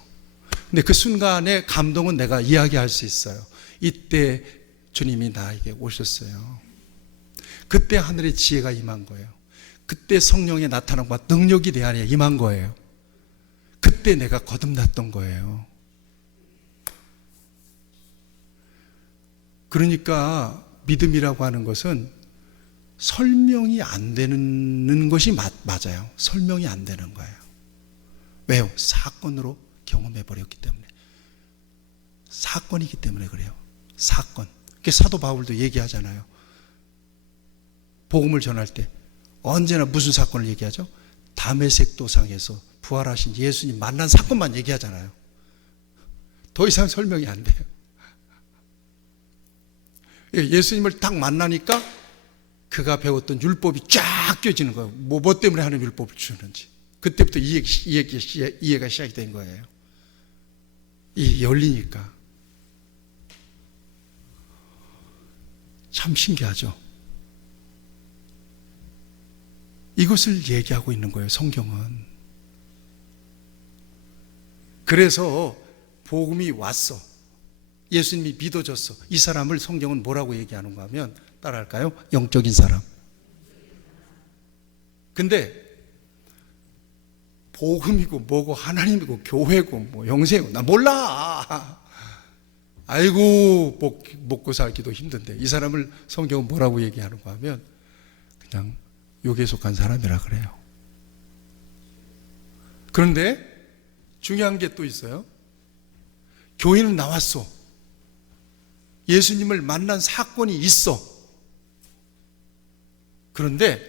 근데 그 순간의 감동은 내가 이야기할 수 있어요. 이때 주님이 나에게 오셨어요. 그때 하늘의 지혜가 임한 거예요. 그때 성령의 나타남과 능력이 내 안에 임한 거예요. 그때 내가 거듭났던 거예요. 그러니까 믿음이라고 하는 것은 설명이 안 되는 것이 맞아요. 설명이 안 되는 거예요. 왜요? 사건으로 경험해 버렸기 때문에. 사건이기 때문에 그래요. 사건. 사도 바울도 얘기하잖아요. 복음을 전할 때 언제나 무슨 사건을 얘기하죠? 다메섹 도상에서 부활하신 예수님 만난 사건만 얘기하잖아요. 더 이상 설명이 안 돼요. 예수님을 딱 만나니까 그가 배웠던 율법이 쫙 껴지는 거예요. 뭐 때문에 하는 율법을 주는지. 그때부터 이해가 시작이 된 거예요. 열리니까. 참 신기하죠. 이것을 얘기하고 있는 거예요, 성경은. 그래서 복음이 왔어. 예수님이 믿어졌어. 이 사람을 성경은 뭐라고 얘기하는가 하면, 따라할까요? 영적인 사람. 근데 복음이고 뭐고 하나님이고 교회고 뭐 영생이고 나 몰라. 아이고 먹고 살기도 힘든데 이 사람을 성경은 뭐라고 얘기하는가 하면 그냥 욕에 속한 사람이라 그래요. 그런데 중요한 게 또 있어요. 교회는 나왔어. 예수님을 만난 사건이 있어. 그런데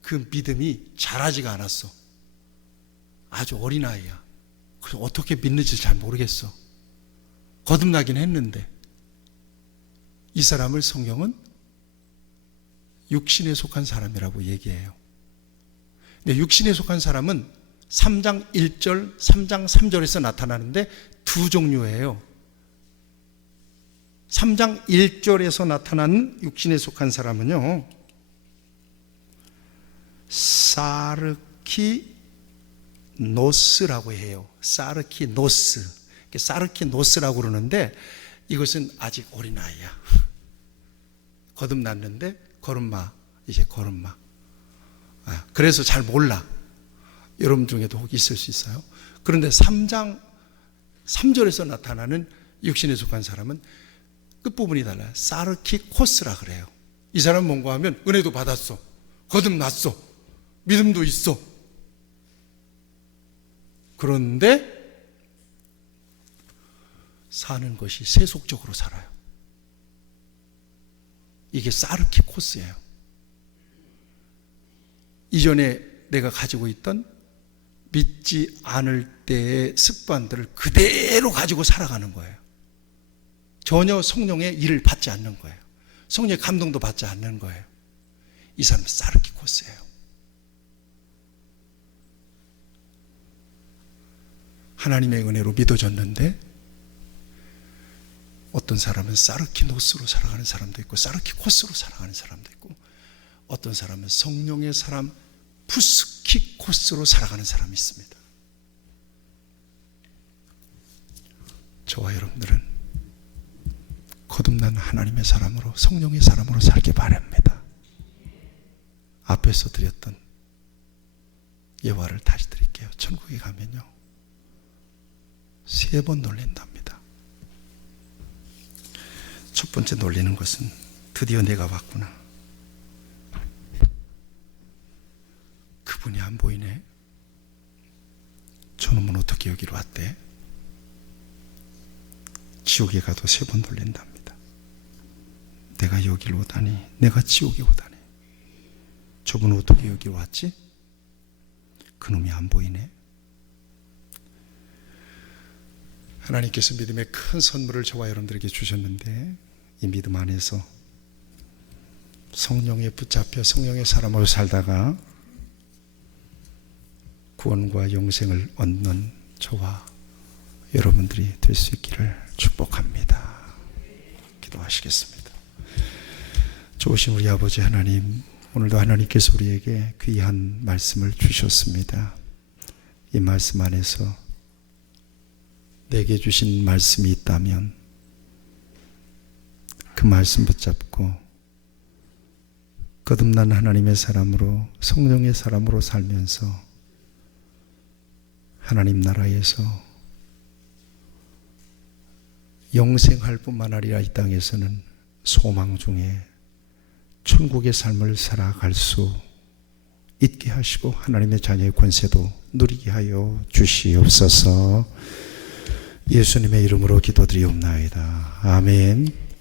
그 믿음이 자라지가 않았어. 아주 어린아이야. 그래서 어떻게 믿는지 잘 모르겠어. 거듭나긴 했는데 이 사람을 성경은 육신에 속한 사람이라고 얘기해요. 근데 육신에 속한 사람은 3장 1절, 3장 3절에서 나타나는데 두 종류예요. 3장 1절에서 나타나는 육신에 속한 사람은요, 사르키노스라고 해요. 사르키노스라고 그러는데 이것은 아직 어린아이야. 거듭났는데 이제 걸음마. 그래서 잘 몰라. 여러분 중에도 혹 있을 수 있어요. 그런데 3장 3절에서 나타나는 육신에 속한 사람은 끝부분이 달라요. 사르키코스라 그래요. 이 사람은 뭔가 하면 은혜도 받았어. 거듭났어. 믿음도 있어. 그런데 사는 것이 세속적으로 살아요. 이게 사르키코스예요. 이전에 내가 가지고 있던 믿지 않을 때의 습관들을 그대로 가지고 살아가는 거예요. 전혀 성령의 일을 받지 않는 거예요. 성령의 감동도 받지 않는 거예요. 이 사람은 사르키코스예요. 하나님의 은혜로 믿어졌는데 어떤 사람은 사르키노스로 살아가는 사람도 있고 사르키코스로 살아가는 사람도 있고 어떤 사람은 성령의 사람 푸스키코스로 살아가는 사람이 있습니다. 저와 여러분들은 거듭난 하나님의 사람으로 성령의 사람으로 살기 바랍니다. 앞에서 드렸던 예화를 다시 드릴게요. 천국에 가면요 3번 놀린답니다. 첫 번째 놀리는 것은 드디어 내가 왔구나. 그분이 안 보이네. 저놈은 어떻게 여기로 왔대? 지옥에 가도 3번 돌린답니다. 내가 여기로 오다니, 내가 지옥에 오다니. 저분은 어떻게 여기로 왔지? 그놈이 안 보이네. 하나님께서 믿음의 큰 선물을 저와 여러분들에게 주셨는데, 이 믿음 안에서 성령에 붙잡혀 성령의 사람으로 살다가 구원과 영생을 얻는 저와 여러분들이 될 수 있기를 축복합니다. 기도하시겠습니다. 좋으신 우리 아버지 하나님, 오늘도 하나님께서 우리에게 귀한 말씀을 주셨습니다. 이 말씀 안에서 내게 주신 말씀이 있다면 그 말씀 붙잡고 거듭난 하나님의 사람으로, 성령의 사람으로 살면서 하나님 나라에서 영생할 뿐만 아니라 이 땅에서는 소망 중에 천국의 삶을 살아갈 수 있게 하시고 하나님의 자녀의 권세도 누리게 하여 주시옵소서. 예수님의 이름으로 기도드리옵나이다. 아멘.